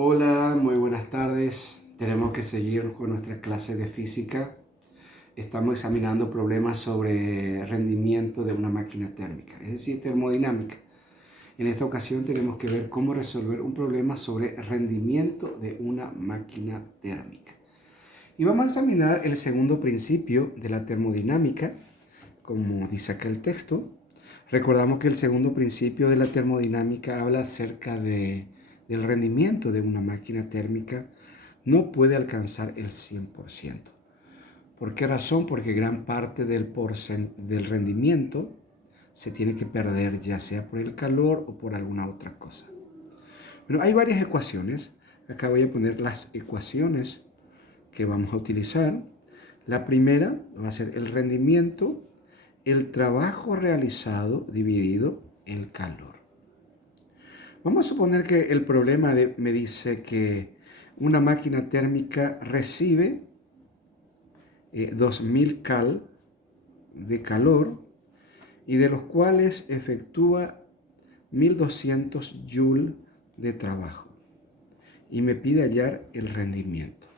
Hola, muy buenas tardes. Tenemos que seguir con nuestra clase de física. Estamos examinando problemas sobre rendimiento de una máquina térmica, es decir, termodinámica. En esta ocasión tenemos que ver cómo resolver un problema sobre rendimiento de una máquina térmica. Y vamos a examinar el segundo principio de la termodinámica, como dice acá el texto. Recordamos que el segundo principio de la termodinámica habla acerca del rendimiento de una máquina térmica. No puede alcanzar el 100%. ¿Por qué razón? Porque gran parte del rendimiento se tiene que perder, ya sea por el calor o por alguna otra cosa. Pero hay varias ecuaciones. Acá voy a poner las ecuaciones que vamos a utilizar. La primera va a ser el rendimiento, el trabajo realizado dividido el calor. Vamos a suponer que el problema me dice que una máquina térmica recibe 2000 cal de calor y de los cuales efectúa 1200 joule de trabajo y me pide hallar el rendimiento.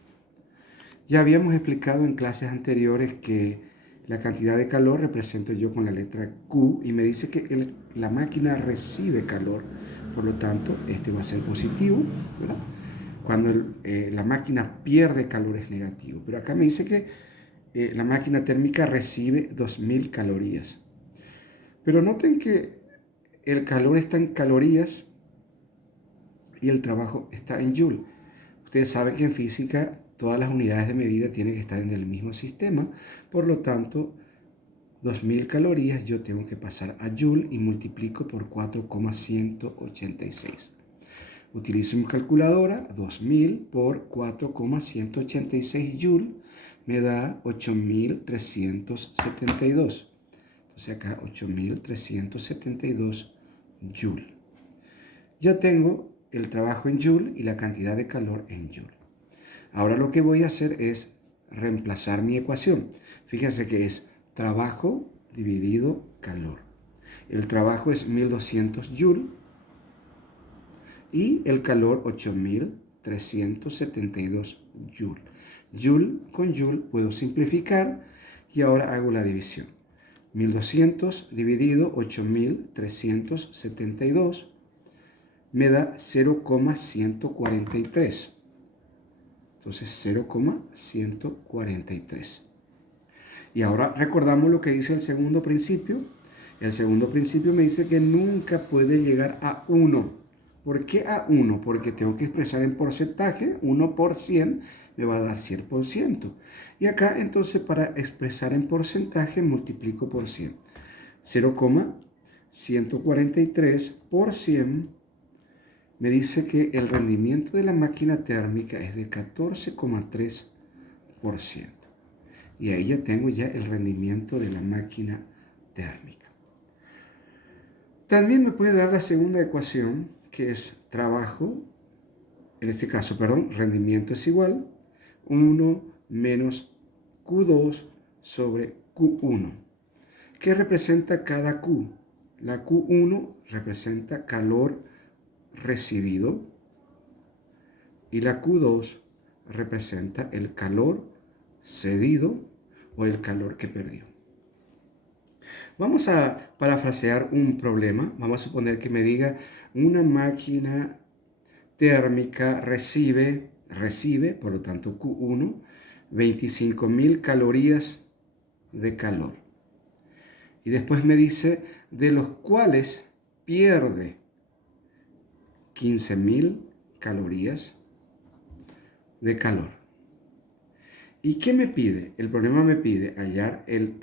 Ya habíamos explicado en clases anteriores que la cantidad de calor represento yo con la letra Q y me dice que la máquina recibe calor, por lo tanto este va a ser positivo, ¿verdad? Cuando la máquina pierde calor es negativo, pero acá me dice que la máquina térmica recibe 2000 calorías. Pero noten que el calor está en calorías y el trabajo está en joule. Ustedes saben que en física todas las unidades de medida tienen que estar en el mismo sistema, por lo tanto 2000 calorías yo tengo que pasar a joule y multiplico por 4,186. Utilizo mi calculadora, 2000 por 4,186 joule me da 8372. Entonces acá 8372 joule. Ya tengo el trabajo en joule y la cantidad de calor en joule. Ahora lo que voy a hacer es reemplazar mi ecuación. Fíjense que es trabajo dividido calor. El trabajo es 1200 joule y el calor 8372 joule. Joule con joule puedo simplificar y ahora hago la división. 1200 dividido 8372 me da 0,143. Entonces 0,143. Y ahora recordamos lo que dice el segundo principio. El segundo principio me dice que nunca puede llegar a 1. ¿Por qué a 1? Porque tengo que expresar en porcentaje. 1 por 100 me va a dar 100%. Y acá entonces para expresar en porcentaje multiplico por 100. 0,143 por 100 me dice que el rendimiento de la máquina térmica es de 14,3%. Y ahí ya tengo el rendimiento de la máquina térmica. También me puede dar la segunda ecuación, que es trabajo, en este caso, rendimiento es igual 1 menos Q2 sobre Q1. ¿Qué representa cada Q? La Q1 representa calor recibido y la Q2 representa el calor cedido o el calor que perdió. Vamos a parafrasear un problema. Vamos a suponer que me diga una máquina térmica recibe, por lo tanto Q1, 25.000 calorías de calor. Y después me dice de los cuales pierde 15.000 calorías de calor. ¿Y qué me pide? El problema me pide hallar el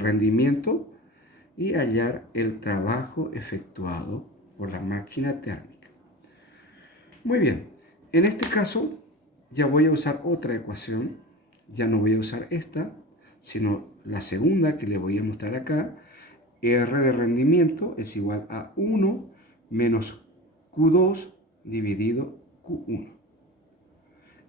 rendimiento y hallar el trabajo efectuado por la máquina térmica. Muy bien, en este caso ya voy a usar otra ecuación. Ya no voy a usar esta, sino la segunda que le voy a mostrar acá. R de rendimiento es igual a 1 menos Q2 dividido Q1.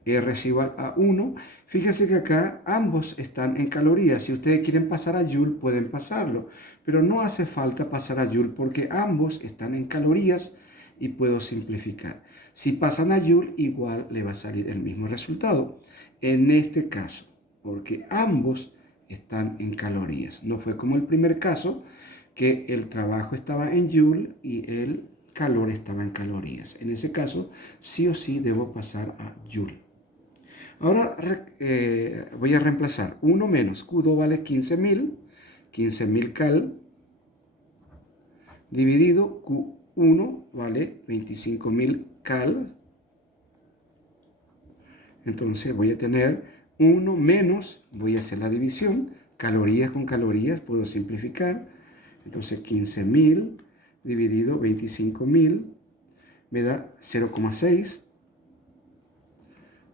R es igual a 1. Fíjense que acá ambos están en calorías. Si ustedes quieren pasar a joule, pueden pasarlo. Pero no hace falta pasar a joule porque ambos están en calorías y puedo simplificar. Si pasan a Joule, igual le va a salir el mismo resultado. En este caso, porque ambos están en calorías. No fue como el primer caso, que el trabajo estaba en Joule y el calor estaba en calorías. En ese caso, sí o sí debo pasar a Joule. Ahora voy a reemplazar 1 menos Q2 vale 15.000 cal, dividido Q1 vale 25.000 cal. Entonces voy a tener 1 menos, voy a hacer la división, calorías con calorías, puedo simplificar. Entonces 15.000 dividido 25.000 me da 0,6.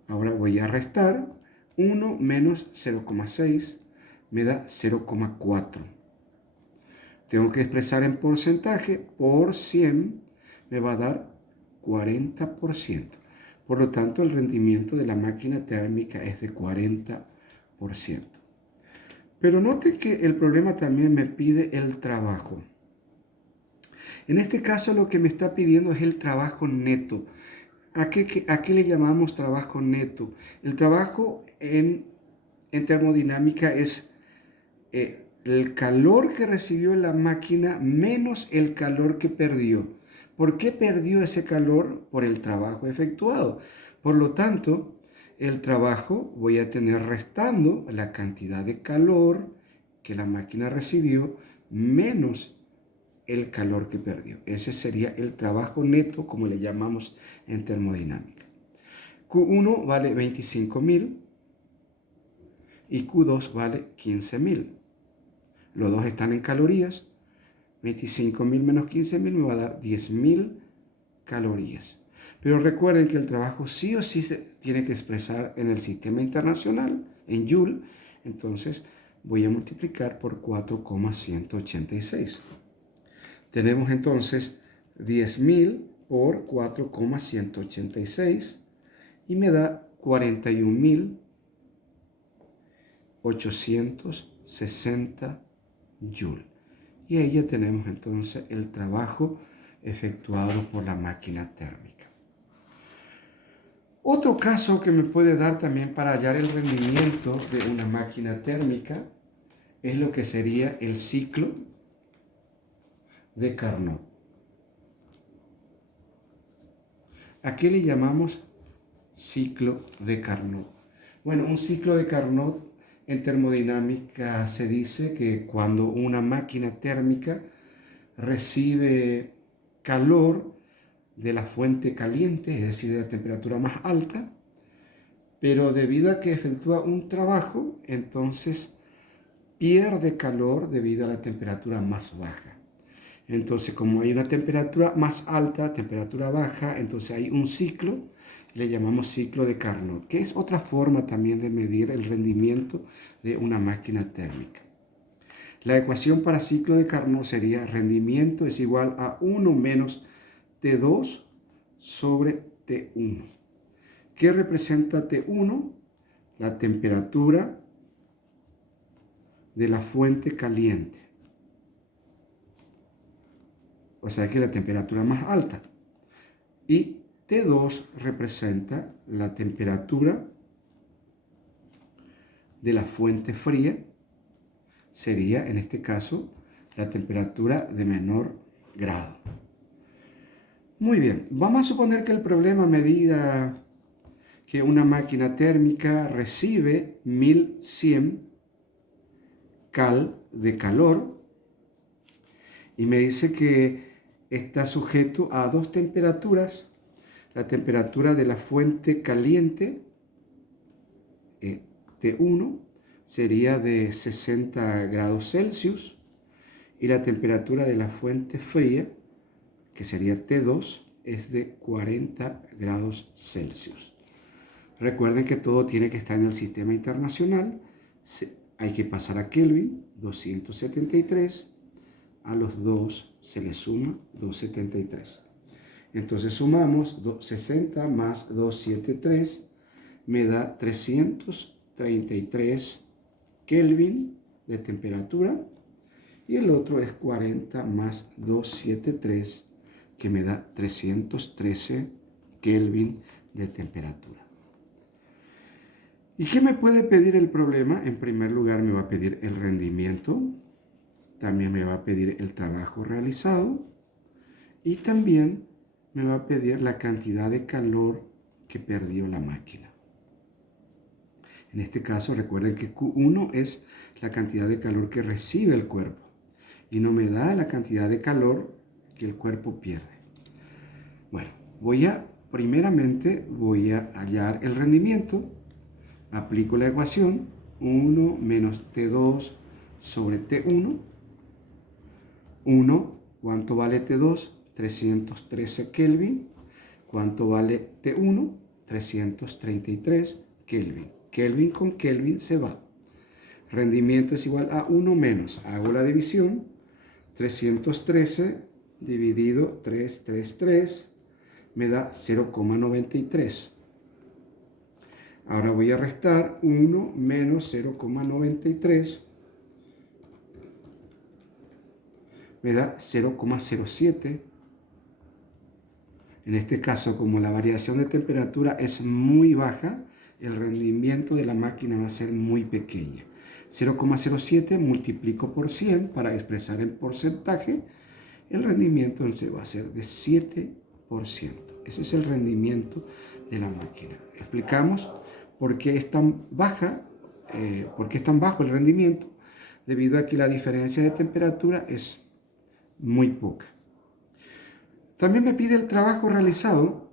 Ahora voy a restar 1 menos 0,6 me da 0,4. Tengo que expresar en porcentaje, por 100 me va a dar 40%. Por lo tanto, el rendimiento de la máquina térmica es de 40%. Pero note que el problema también me pide el trabajo. En este caso lo que me está pidiendo es el trabajo neto. ¿A qué le llamamos trabajo neto? El trabajo en termodinámica es el calor que recibió la máquina menos el calor que perdió. ¿Por qué perdió ese calor? Por el trabajo efectuado. Por lo tanto, el trabajo voy a tener restando la cantidad de calor que la máquina recibió menos el calor que perdió. Ese sería el trabajo neto, como le llamamos en termodinámica. Q1 vale 25.000 y Q2 vale 15.000. Los dos están en calorías. 25.000 menos 15.000 me va a dar 10.000 calorías. Pero recuerden que el trabajo sí o sí se tiene que expresar en el sistema internacional, en Joule. Entonces voy a multiplicar por 4,186. Tenemos entonces 10.000 por 4,186 y me da 41.860 Joule. Y ahí ya tenemos entonces el trabajo efectuado por la máquina térmica. Otro caso que me puede dar también para hallar el rendimiento de una máquina térmica es lo que sería el ciclo de Carnot. ¿A qué le llamamos ciclo de Carnot? Bueno, un ciclo de Carnot en termodinámica se dice que cuando una máquina térmica recibe calor de la fuente caliente, es decir, de la temperatura más alta, pero debido a que efectúa un trabajo, entonces pierde calor debido a la temperatura más baja. Entonces, como hay una temperatura más alta, temperatura baja, entonces hay un ciclo, le llamamos ciclo de Carnot, que es otra forma también de medir el rendimiento de una máquina térmica. La ecuación para ciclo de Carnot sería rendimiento es igual a 1 menos T2 sobre T1. ¿Qué representa T1? La temperatura de la fuente caliente. O sea que la temperatura más alta. Y T2 representa la temperatura de la fuente fría. Sería, en este caso, la temperatura de menor grado. Muy bien, vamos a suponer que el problema me diga que una máquina térmica recibe 1100 cal de calor y me dice que está sujeto a dos temperaturas. La temperatura de la fuente caliente, T1, sería de 60 grados Celsius y la temperatura de la fuente fría, que sería T2, es de 40 grados Celsius. Recuerden que todo tiene que estar en el sistema internacional. Hay que pasar a Kelvin, 273. A los 2 se le suma 273. Entonces sumamos 60 más 273, me da 333 Kelvin de temperatura. Y el otro es 40 más 273, que me da 313 Kelvin de temperatura. ¿Y qué me puede pedir el problema? En primer lugar me va a pedir el rendimiento, también me va a pedir el trabajo realizado y también me va a pedir la cantidad de calor que perdió la máquina. En este caso recuerden que Q1 es la cantidad de calor que recibe el cuerpo y no me da la cantidad de calor que el cuerpo pierde. Bueno, primeramente voy a hallar el rendimiento. Aplico la ecuación 1 menos T2 sobre T1. 1, ¿cuánto vale T2? 313 Kelvin. ¿Cuánto vale T1? 333 Kelvin. Kelvin con Kelvin se va. Rendimiento es igual a 1 menos, hago la división, 313 dividido 333 me da 0,93. Ahora voy a restar 1 menos 0,93. Me da 0,07. En este caso, como la variación de temperatura es muy baja, el rendimiento de la máquina va a ser muy pequeña. 0,07 multiplico por 100 para expresar el porcentaje. El rendimiento entonces va a ser de 7%. Ese es el rendimiento de la máquina. Explicamos por qué es tan baja, por qué es tan bajo el rendimiento, debido a que la diferencia de temperatura es muy poca. También me pide el trabajo realizado,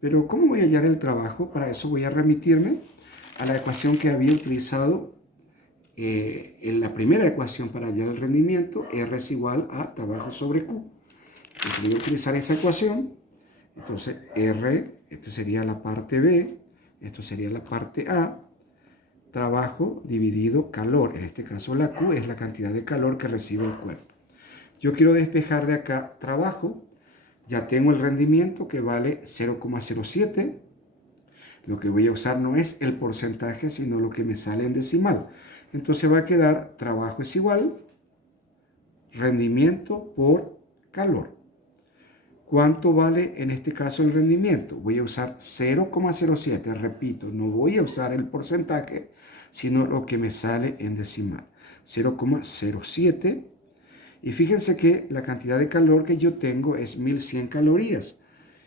pero ¿cómo voy a hallar el trabajo? Para eso voy a remitirme a la ecuación que había utilizado en la primera ecuación para hallar el rendimiento. R es igual a trabajo sobre Q. Entonces voy a utilizar esa ecuación. Entonces R, esto sería la parte B, esto sería la parte A, trabajo dividido calor. En este caso la Q es la cantidad de calor que recibe el cuerpo. Yo quiero despejar de acá trabajo. Ya tengo el rendimiento que vale 0,07. Lo que voy a usar no es el porcentaje, sino lo que me sale en decimal. Entonces va a quedar trabajo es igual rendimiento por calor. ¿Cuánto vale en este caso el rendimiento? Voy a usar 0,07. Repito, no voy a usar el porcentaje, sino lo que me sale en decimal. 0,07. Y fíjense que la cantidad de calor que yo tengo es 1100 calorías.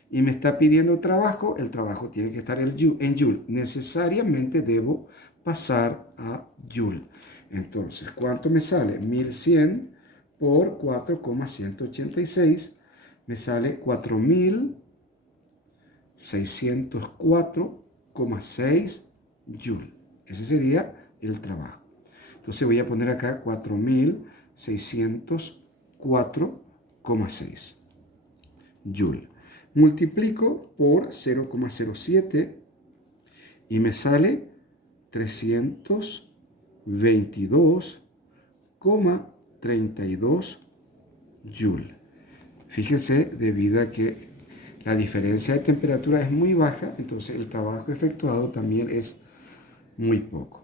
Y me está pidiendo trabajo, el trabajo tiene que estar en Joule. Necesariamente debo pasar a Joule. Entonces, ¿cuánto me sale? 1100 por 4,186. Me sale 4604,6 Joule. Ese sería el trabajo. Entonces voy a poner acá 4604,6 Joule. Multiplico por 0,07 y me sale 322,32 Joule. Fíjense, debido a que la diferencia de temperatura es muy baja, entonces el trabajo efectuado también es muy poco.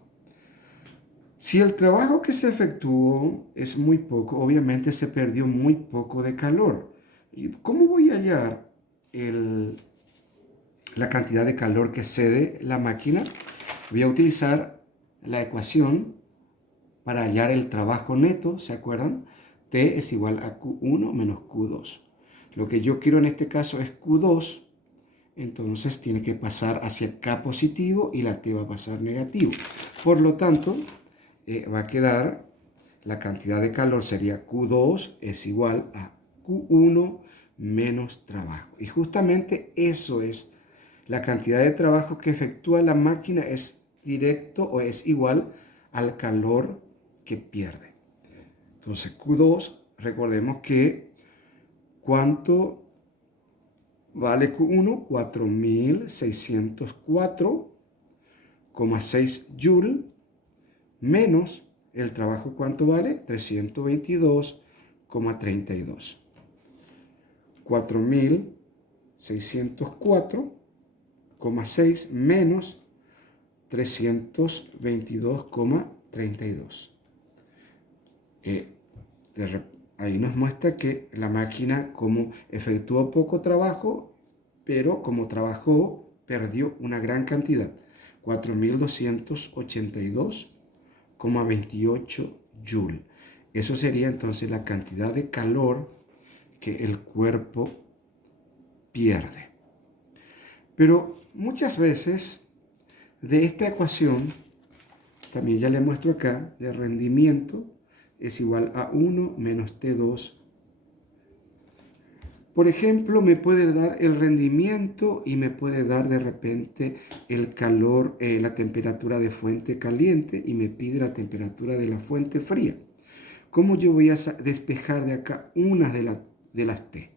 Si el trabajo que se efectuó es muy poco, obviamente se perdió muy poco de calor. ¿Y cómo voy a hallar la cantidad de calor que cede la máquina? Voy a utilizar la ecuación para hallar el trabajo neto, ¿se acuerdan? T es igual a Q1 menos Q2. Lo que yo quiero en este caso es Q2, entonces tiene que pasar hacia K positivo y la T va a pasar negativo. Por lo tanto, va a quedar, la cantidad de calor sería Q2 es igual a Q1 menos trabajo. Y justamente eso es la cantidad de trabajo que efectúa la máquina, es directo o es igual al calor que pierde. Entonces Q2, recordemos que ¿cuánto vale Q1? 4604,6 Joule menos el trabajo, ¿cuánto vale? 322,32. 4604,6 menos 322,32. ahí nos muestra que la máquina como efectuó poco trabajo, pero como trabajó, perdió una gran cantidad, 4.282,28 Joule. Eso sería entonces la cantidad de calor que el cuerpo pierde. Pero muchas veces de esta ecuación, también ya le muestro acá, de rendimiento es igual a 1 menos T2. Por ejemplo, me puede dar el rendimiento y me puede dar de repente el calor, la temperatura de fuente caliente y me pide la temperatura de la fuente fría. ¿Cómo yo voy a despejar de acá una de las T?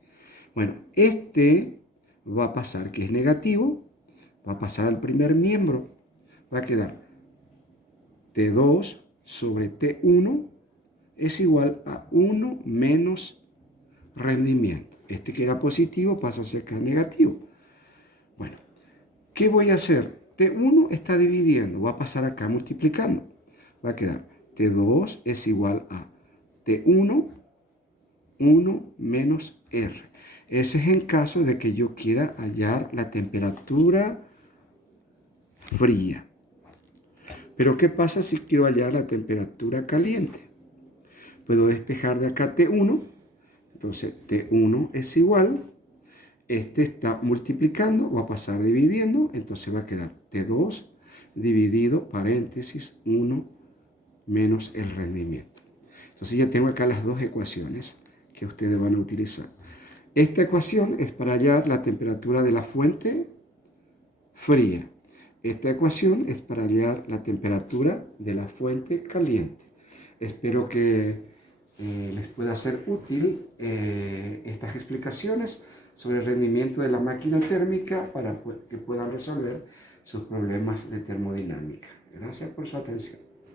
Bueno, este va a pasar que es negativo, va a pasar al primer miembro, va a quedar T2 sobre T1 es igual a 1 menos rendimiento. Este que era positivo pasa a ser acá negativo. Bueno, ¿qué voy a hacer? T1 está dividiendo, va a pasar acá multiplicando. Va a quedar T2 es igual a T1, 1 menos R. Ese es en caso de que yo quiera hallar la temperatura fría. Pero ¿qué pasa si quiero hallar la temperatura caliente? Puedo despejar de acá T1. Entonces T1 es igual, este está multiplicando, va a pasar dividiendo, entonces va a quedar T2 dividido, paréntesis, 1 menos el rendimiento. Entonces ya tengo acá las dos ecuaciones que ustedes van a utilizar. Esta ecuación es para hallar la temperatura de la fuente fría. Esta ecuación es para hallar la temperatura de la fuente caliente. Espero que les pueda ser útil estas explicaciones sobre el rendimiento de la máquina térmica para que puedan resolver sus problemas de termodinámica. Gracias por su atención.